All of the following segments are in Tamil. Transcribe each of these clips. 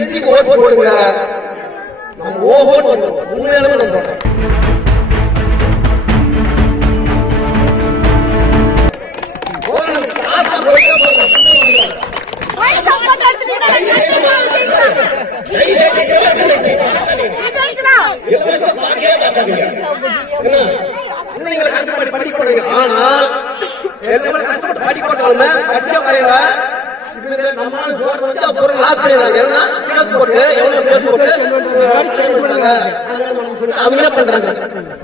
விஜய்க்கு ஓட்டு போடுங்க. நம்ம ஓஹோன்னு வந்துடும். உண்மையாலுமே வந்துடும். ஆனால் படி போட்டாலுமே நம்மளால போறது வந்து அப்புறம் லாக் பண்ணிடுறாங்க. ஏன்னா கேஸ் போட்டு எவ்வளவு கேஸ் போட்டு அவங்க என்ன பண்றாங்க?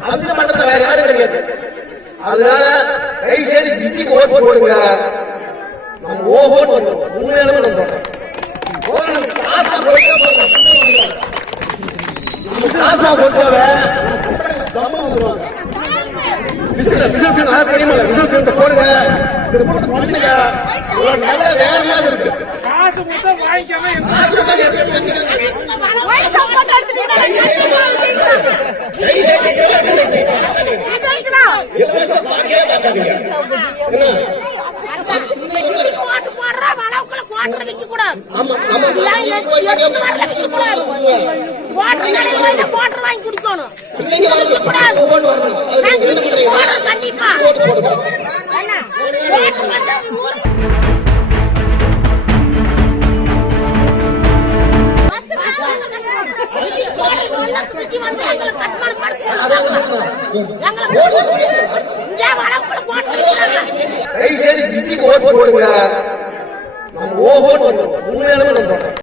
அவங்க பண்றத வேற யாரும் கிடையாது. அதனால தயவு செய்து விஜய்க்கு ஓட்டு போடுங்க. நம்ம ஓஹோன்னு வந்துடும். உண்மையாலுமே வந்துடும். காசா போட்டாவே தெரியுமா? விசில் போடுங்க. காசு மட்டும் வாங்கிக்காம வாங்கி குடிக்கணும். கண்டிப்பா விஜய்க்கு ஓட்டு போடுங்க. நம்ம ஓஹோன்னு வந்துடும். உண்மையாலுமே வந்துடும்.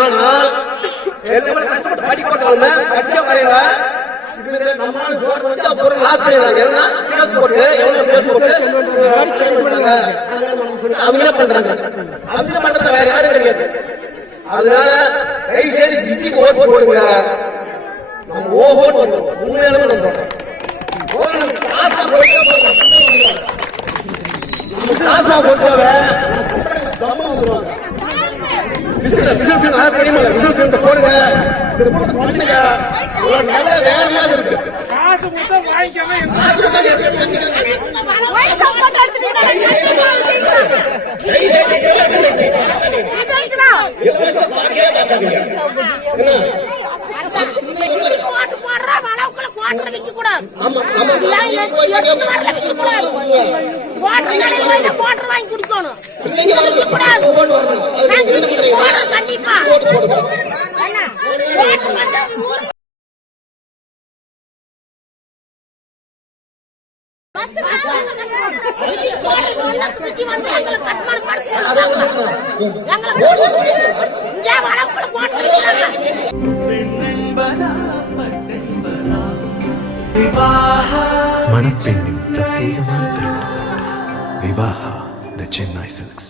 ஆனால் படி போட்டாலுமே நம்மளால போறது வந்து அப்புறம் லாக் பண்ணிடுறாங்க. ஏன்னா கேஸ் போட்டு எவ்வளவு கேஸ் போட்டு அவங்க என்ன பண்றாங்க? அவங்க பண்றத வேற யாரும் கிடையாது. அதனால தயவு செய்து விஜய்க்கு ஓட்டு போடுங்க. நம்ம ஓஹோன்னு வந்துடும். உண்மையாலுமே வந்துடும். காசா போட்டாவே தெரியுமா? விசில் போடுங்க. காசு மட்டும் வாங்கிக்காம வாங்கி குடிக்கணும். கண்டிப்பா மணப்பெண்ணின் பிரத்யேகமான திருமணம் விவாஹா தி சென்னை சில்க்ஸ்.